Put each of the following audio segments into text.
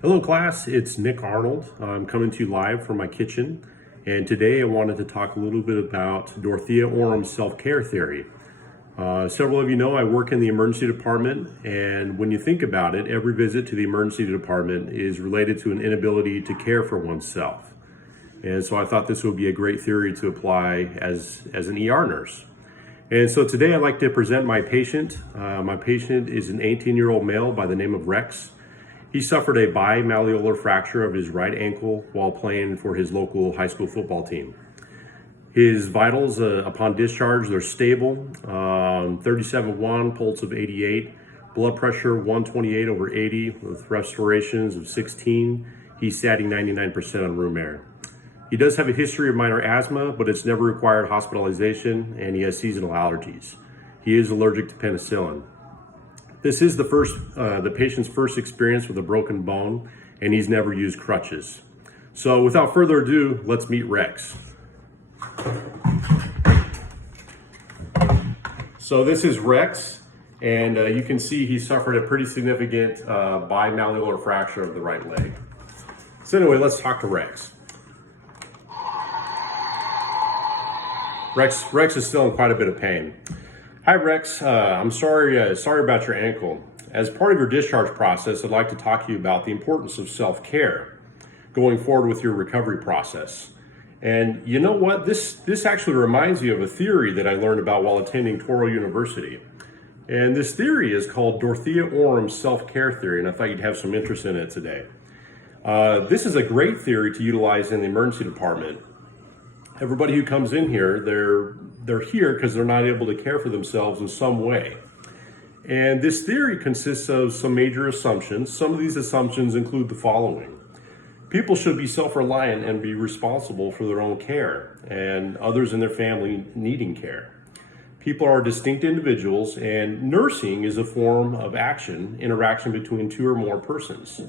Hello class, it's Nick Arnold. I'm coming to you live from my kitchen, and today I wanted to talk a little bit about Dorothea Orem's self-care theory. Several of you know I work in the emergency department, and when you think about it, every visit to the emergency department is related to an inability to care for oneself. And so I thought this would be a great theory to apply as an ER nurse. And so today I'd like to present my patient. My patient is an 18-year-old male by the name of Rex. He suffered a bimalleolar fracture of his right ankle while playing for his local high school football team. His vitals upon discharge, they're stable, 37.1, pulse of 88, blood pressure 128 over 80 with respirations of 16. He's satting 99% on room air. He does have a history of minor asthma, but it's never required hospitalization, and he has seasonal allergies. He is allergic to penicillin. This is the patient's first experience with a broken bone, and he's never used crutches. So without further ado, let's meet Rex. So this is Rex, and you can see he suffered a pretty significant bimalleolar fracture of the right leg. So anyway, let's talk to Rex. Rex is still in quite a bit of pain. Hi Rex, I'm sorry about your ankle. As part of your discharge process, I'd like to talk to you about the importance of self-care going forward with your recovery process. And you know what? This actually reminds me of a theory that I learned about while attending Toro University. And this theory is called Dorothea Orem's self-care theory, and I thought you'd have some interest in it today. This is a great theory to utilize in the emergency department. Everybody who comes in here, they're here because they're not able to care for themselves in some way. And this theory consists of some major assumptions. Some of these assumptions include the following. People should be self-reliant and be responsible for their own care, and others in their family needing care. People are distinct individuals, and nursing is a form of interaction between two or more persons.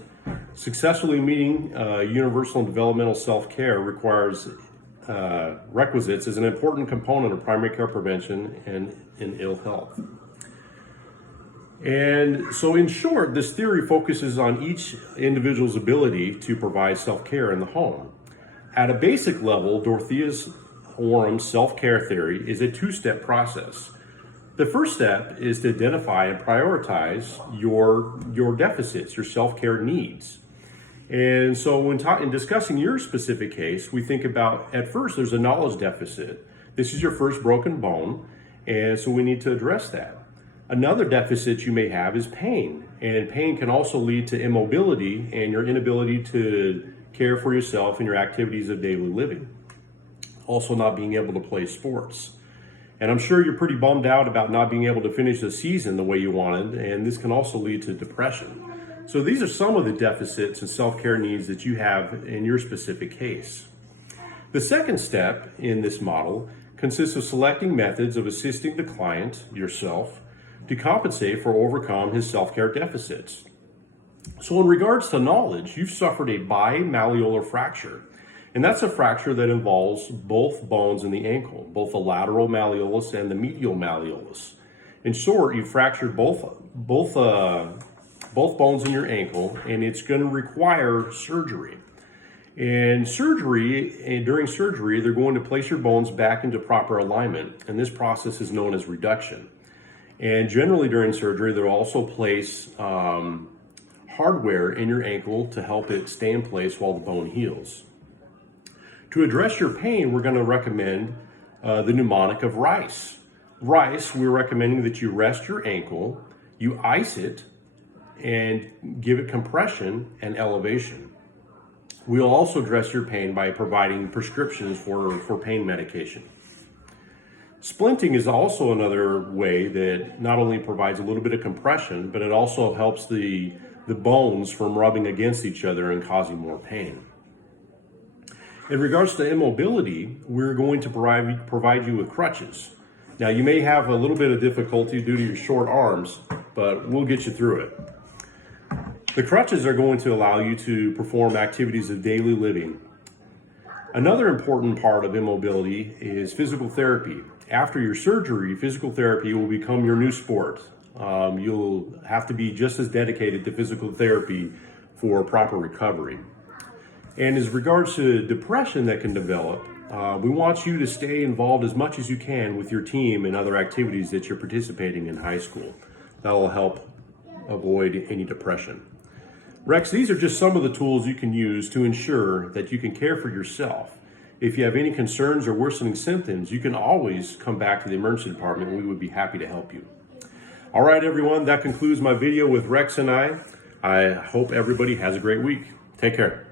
Successfully meeting universal and developmental self-care requires requisites is an important component of primary care prevention and in ill health. And so in short, this theory focuses on each individual's ability to provide self-care in the home. At a basic level, Dorothea Orem's self-care theory is a two-step process. The first step is to identify and prioritize your deficits, your self-care needs. And so when in discussing your specific case, we think about, at first, there's a knowledge deficit. This is your first broken bone, and so we need to address that. Another deficit you may have is pain, and pain can also lead to immobility and your inability to care for yourself in your activities of daily living. Also not being able to play sports. And I'm sure you're pretty bummed out about not being able to finish the season the way you wanted, and this can also lead to depression. So these are some of the deficits and self-care needs that you have in your specific case. The second step in this model consists of selecting methods of assisting the client, yourself, to compensate for or overcome his self-care deficits. So in regards to knowledge, you've suffered a bimalleolar fracture. And that's a fracture that involves both bones in the ankle, both the lateral malleolus and the medial malleolus. In short, you fractured both bones in your ankle, and it's going to require surgery. And during surgery, they're going to place your bones back into proper alignment, and this process is known as reduction. And generally during surgery, they'll also place hardware in your ankle to help it stay in place while the bone heals. To address your pain, we're going to recommend the mnemonic of RICE. RICE, we're recommending that you rest your ankle, you ice it, and give it compression and elevation. We'll also address your pain by providing prescriptions for pain medication. Splinting is also another way that not only provides a little bit of compression, but it also helps the bones from rubbing against each other and causing more pain. In regards to immobility, we're going to provide you with crutches. Now, you may have a little bit of difficulty due to your short arms, but we'll get you through it. The crutches are going to allow you to perform activities of daily living. Another important part of immobility is physical therapy. After your surgery, physical therapy will become your new sport. You'll have to be just as dedicated to physical therapy for proper recovery. And as regards to depression that can develop, we want you to stay involved as much as you can with your team and other activities that you're participating in high school. That'll help avoid any depression. Rex, these are just some of the tools you can use to ensure that you can care for yourself. If you have any concerns or worsening symptoms, you can always come back to the emergency department and we would be happy to help you. All right, everyone, that concludes my video with Rex and I. I hope everybody has a great week. Take care.